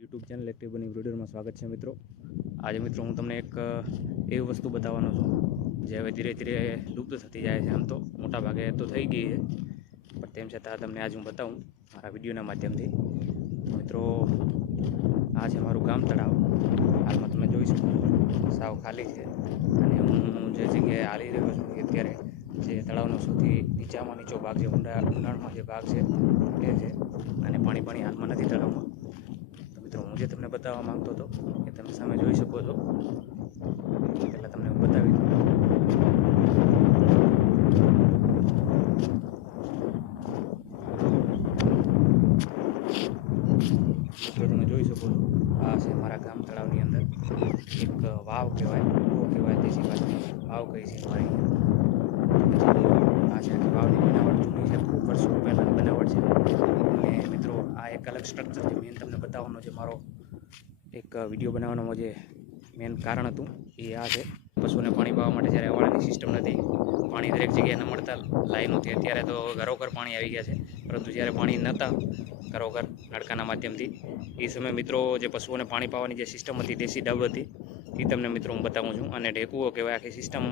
YouTube channel active બની વિડીયોમાં સ્વાગત છે મિત્રો. આજે મિત્રો હું તમને એક એવી વસ્તુ બતાવવાનો છું, જે હવે ધીરે ધીરે લુપ્ત થતી જાય છે. આમ તો મોટા ભાગે તો થઈ ગઈ છે, પણ તેમ છતાં તમને આજે હું બતાવું મારા વિડીયોના માધ્યમથી. મિત્રો, આ છે મારું ગામ તળાવ. હાલમાં તમે જોઈ શકો સાવ ખાલી છે. અને હું જે જગ્યાએ હાલી રહ્યો છું અત્યારે જે તળાવનો સૌથી નીચામાં નીચો ભાગ છે, ઊંડા, ઊંડાણમાં જે ભાગ છે, એ છે. અને પાણી પાણી હાલમાં નથી તળાવમાં. જે તમને બતાવવા માંગતો હતો, એ તમે સામે જોઈ શકો છો. પહેલાં તમને હું બતાવી દઉં. તમે જોઈ શકો છો, આ છે મારા ગામ તળાવની અંદર એક વાવ કહેવાય કહેવાય દેશી ભાષામાં વાવ કહી છે અમારી આ છે વાવની બનાવટ જૂની છે. ખૂબ વર્ષો પહેલાંની બનાવટ છે. અને મિત્રો, આ એક અલગ સ્ટ્રક્ચર છે. મેન તમને બતાવવાનો છે મારો એક વીડિયો બનાવવાનો જે મેન કારણ હતું એ આ છે. પશુને પાણી પાવા માટે જ્યારે અવાડાની સિસ્ટમ નથી, પાણી દરેક જગ્યાએ ન મળતા લાઈન હતી. અત્યારે તો ઘરોઘર પાણી આવી ગયા છે. પરંતુ જ્યારે પાણી નહોતા ઘરોઘર નળકાના માધ્યમથી, એ સમયે મિત્રો જે પશુઓને પાણી પાવાની જે સિસ્ટમ હતી, દેશી ડબ હતી, એ તમને મિત્રો હું બતાવું છું. અને ઢેકુઓ કહેવાય આખી સિસ્ટમ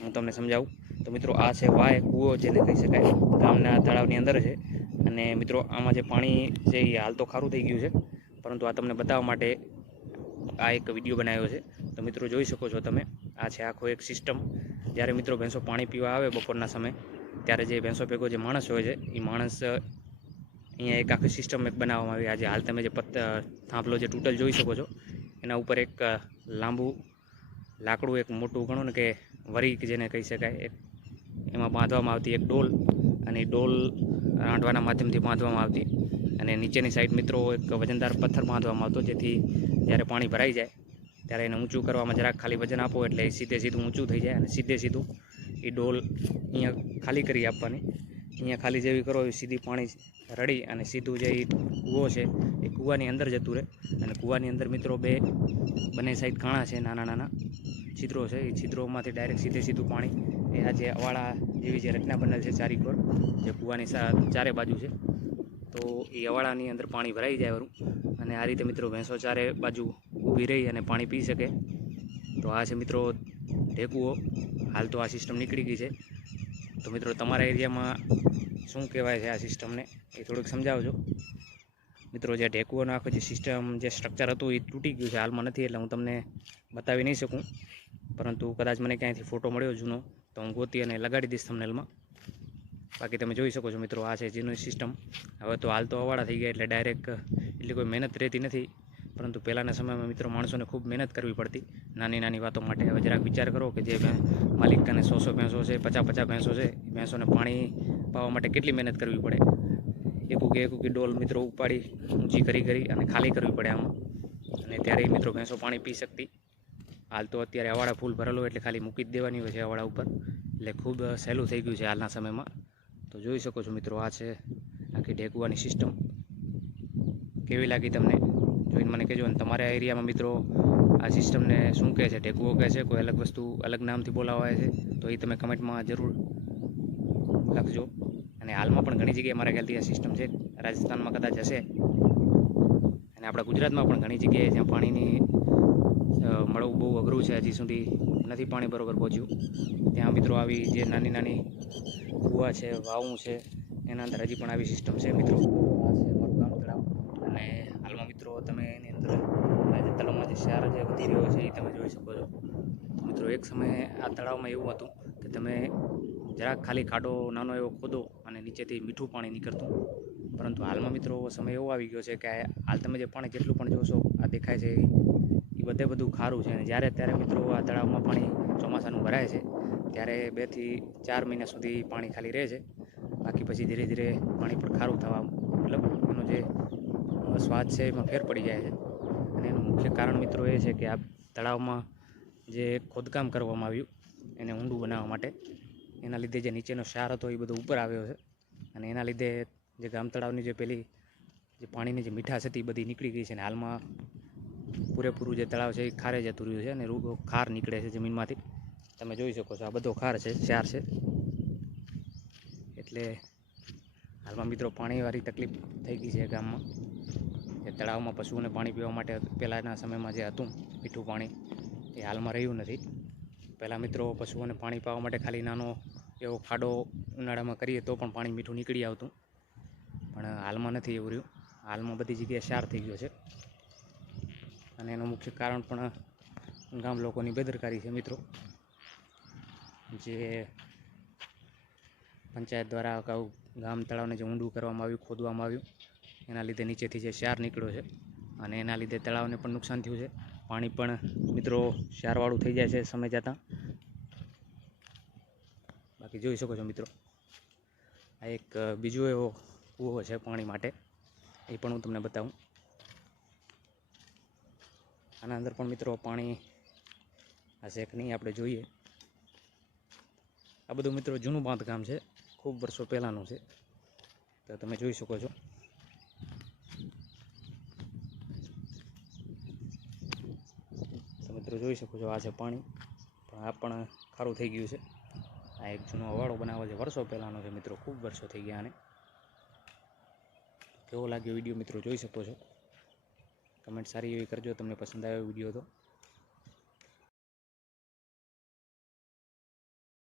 હું તમને સમજાવું. તો મિત્રો આ છે વાય કૂવો જેને કહી શકાય. ગામના તળાવની અંદર છે. અને મિત્રો આમાં જે પાણી છે એ હાલ તો ખારું થઈ ગયું છે. પરંતુ આ તમને બતાવવા માટે આ એક વીડિયો બનાવ્યો છે. તો મિત્રો જોઈ શકો છો તમે. આ છે આખો એક સિસ્ટમ જ્યારે મિત્રો ભેંસો પાણી પીવા આવે બપોરના સમયે, ત્યારે જે ભેંસો ભેગો જે માણસ હોય છે, એ માણસ અહીંયા એક આખી સિસ્ટમ એક બનાવવામાં આવી. આજે હાલ તમે જે પત્ત થાંભલો જે તૂટલ જોઈ શકો છો. એના ઉપર એક લાંબુ લાકડું એક મોટું ગણો ને કે વરી જેને કહી શકાય, એક એમાં બાંધવામાં આવતી એક ડોલ અને ડોલ રાંધવાના માધ્યમથી બાંધવામાં આવતી. અને નીચેની સાઈડ મિત્રો એક વજનદાર પથ્થર બાંધવામાં આવતો, જેથી જ્યારે પાણી ભરાઈ જાય, ત્યારે એને ઊંચું કરવામાં જરાક ખાલી વજન આપો એટલે એ સીધે સીધું ઊંચું થઈ જાય અને સીધે સીધું એ ડોલ અહીંયા ખાલી કરી આપવાની. અહીંયા ખાલી જેવી કરો એવી સીધી પાણી રડી અને સીધું જે કૂવો છે, એ કૂવાની અંદર જતું રહે. અને કૂવાની અંદર મિત્રો બે, બંને સાઈડ કાણા છે, નાના નાના છિદ્રો છે. એ છિદ્રોમાંથી ડાયરેક્ટ સીધે સીધું પાણી એ આ જે અવાળા જેવી જે રચના બનેલ છે ચારી કોર જે કૂવાની ચારે બાજુ છે, તો એ અવાળાની અંદર પાણી ભરાઈ જાય વરું. અને આ રીતે મિત્રો ભેંસો ચારે બાજુ ઊભી રહી અને પાણી પી શકે. તો આ છે મિત્રો ઢેકુઓ. હાલ તો આ સિસ્ટમ નીકળી ગઈ છે. તો મિત્રો તમારા એરિયામાં શું કહેવાય છે આ સિસ્ટમને એ થોડુંક સમજાવજો. મિત્રો જે ઢેકુઓનો આખો જે સિસ્ટમ જે સ્ટ્રક્ચર હતું એ તૂટી ગયું છે. હાલમાં નથી, એટલે હું તમને બતાવી નહીં શકું. પરંતુ કદાચ મને ક્યાંયથી ફોટો મળ્યો જૂનો તો હું ગોતી અને લગાડી દઈશ થમનેલમાં બાકી તમે જોઈ શકો છો મિત્રો, આ છે જેનું સિસ્ટમ હવે તો હાલ તો અવાડા થઈ ગયા એટલે ડાયરેક્ટ એટલી કોઈ મહેનત રહેતી નથી. પરંતુ પહેલાંના સમયમાં મિત્રો માણસોને ખૂબ મહેનત કરવી પડતી. નાની નાની વાતો માટે હવે જરાક વિચાર કરો કે જે માલિકાને સો સો ભેંસો છે પચાસ પચાસ ભેંસો છે ભેંસોને પાણી પાવા માટે કેટલી મહેનત કરવી પડે? એકુકી એકુકી ડોલ મિત્રો ઉપાડી, ઊંચી કરી કરી અને ખાલી કરવી પડે આમાં. અને ત્યારે મિત્રો ભેંસો પાણી પી શકતી. હાલ તો અત્યારે અવાડા ફૂલ ભરેલું એટલે ખાલી મૂકી જ દેવાની હોય છે અવાડા ઉપર. એટલે ખૂબ સહેલું થઈ ગયું છે હાલના સમયમાં. તો જોઈ શકો છો મિત્રો, આ છે આખી ઢેકવાની સિસ્ટમ કેવી લાગી તમને? જોઈને મને કહેજો. અને તમારા એરિયામાં મિત્રો આ સિસ્ટમને શું કહે છે? ઢેકુઓ કહે છે? કોઈ અલગ વસ્તુ અલગ નામથી બોલાવાય છે? તો એ તમે કમેન્ટમાં જરૂર લખજો. અને હાલમાં પણ ઘણી જગ્યાએ મારા ખ્યાલથી આ સિસ્ટમ છે. રાજસ્થાનમાં કદાચ હશે. અને આપણા ગુજરાતમાં પણ ઘણી જગ્યાએ જ્યાં પાણીની મળવું બહુ અઘરું છે હજી સુધી નથી પાણી બરોબર પહોંચ્યું. ત્યાં મિત્રો આવી જે નાની નાની કૂવા છે વાવું છે, એના અંદર હજી પણ આવી સિસ્ટમ છે મિત્રો. આ છે મારું ગામ તળાવ. અને હાલમાં મિત્રો તમે એની અંદર જે તળાવમાં જે ક્ષાર જે વધી રહ્યો છે એ તમે જોઈ શકો છો. મિત્રો એક સમયે આ તળાવમાં એવું હતું કે તમે જરાક ખાલી ખાડો નાનો એવો ખોદો અને નીચેથી મીઠું પાણી નીકળતું. પરંતુ હાલમાં મિત્રો સમય એવો આવી ગયો છે કે હાલ તમે જે પાણી જેટલું પણ જોશો, આ દેખાય છે બધે બધું ખારું છે અને જ્યારે ત્યારે મિત્રો આ તળાવમાં પાણી ચોમાસાનું ભરાય છે, ત્યારે બેથી ચાર મહિના સુધી પાણી ખાલી રહે છે. બાકી પછી ધીરે ધીરે પાણી પણ ખારું થવા મતલબ એનો જે સ્વાદ છે એમાં ફેર પડી જાય છે. અને એનું મુખ્ય કારણ મિત્રો એ છે કે આ તળાવમાં જે ખોદકામ કરવામાં આવ્યું, એને ઊંડું બનાવવા માટે, એના લીધે જે નીચેનો ક્ષાર હતો એ બધો ઉપર આવ્યો છે. અને એના લીધે જે ગામ તળાવની જે પેલી જે પાણીની જે મીઠાશ હતી એ બધી નીકળી ગઈ છે અને હાલમાં પૂરેપૂરું જે તળાવ છે એ ખારે જતું રહ્યું છે અને ખાર નીકળે છે જમીનમાંથી. તમે જોઈ શકો છો આ બધો ખાર છે, ક્ષાર છે. એટલે હાલમાં મિત્રો પાણીવાળી તકલીફ થઈ ગઈ છે ગામમાં. એ તળાવમાં પશુઓને પાણી પીવા માટે પહેલાંના સમયમાં જે હતું મીઠું પાણી, એ હાલમાં રહ્યું નથી. પહેલાં મિત્રો પશુઓને પાણી પાવા માટે ખાલી નાનો એવો ખાડો ઉનાળામાં કરીએ તો પણ પાણી મીઠું નીકળી આવતું. પણ હાલમાં નથી એવું રહ્યું. હાલમાં બધી જગ્યાએ ક્ષાર થઈ ગયો છે. અને એનું મુખ્ય કારણ પણ ગામ લોકોની બેદરકારી છે, મિત્રો. જે પંચાયત દ્વારા અગાઉ ગામ તળાવને જે ઊંડું કરવામાં આવ્યું, ખોદવામાં આવ્યું, એના લીધે નીચેથી જે ક્ષાર નીકળ્યો છે અને એના લીધે તળાવને પણ નુકસાન થયું છે. પાણી પણ, મિત્રો, ક્ષારવાળું થઈ જાય છે સમય જતાં. બાકી જોઈ શકો છો, મિત્રો, આ એક બીજો એવો કૂવો છે પાણી માટે. એ પણ હું તમને બતાવું. આના અંદર પણ મિત્રો પાણી હશે કે નહીં, આપણે જોઈએ. આ બધું મિત્રો જૂનું બાંધકામ છે. ખૂબ વર્ષો પહેલાંનું છે. તો તમે જોઈ શકો છો. મિત્રો જોઈ શકો છો આ છે પાણી. પણ આ પણ ખારું થઈ ગયું છે. આ એક જૂનો અવાડો બનાવે છે. વર્ષો પહેલાંનો છે મિત્રો. ખૂબ વર્ષો થઈ ગયા આને. કેવો લાગ્યો વીડિયો મિત્રો જોઈ શકો છો. કમેન્ટ સારી એવી કરજો તમને પસંદ આવ્યો વીડિયો તો.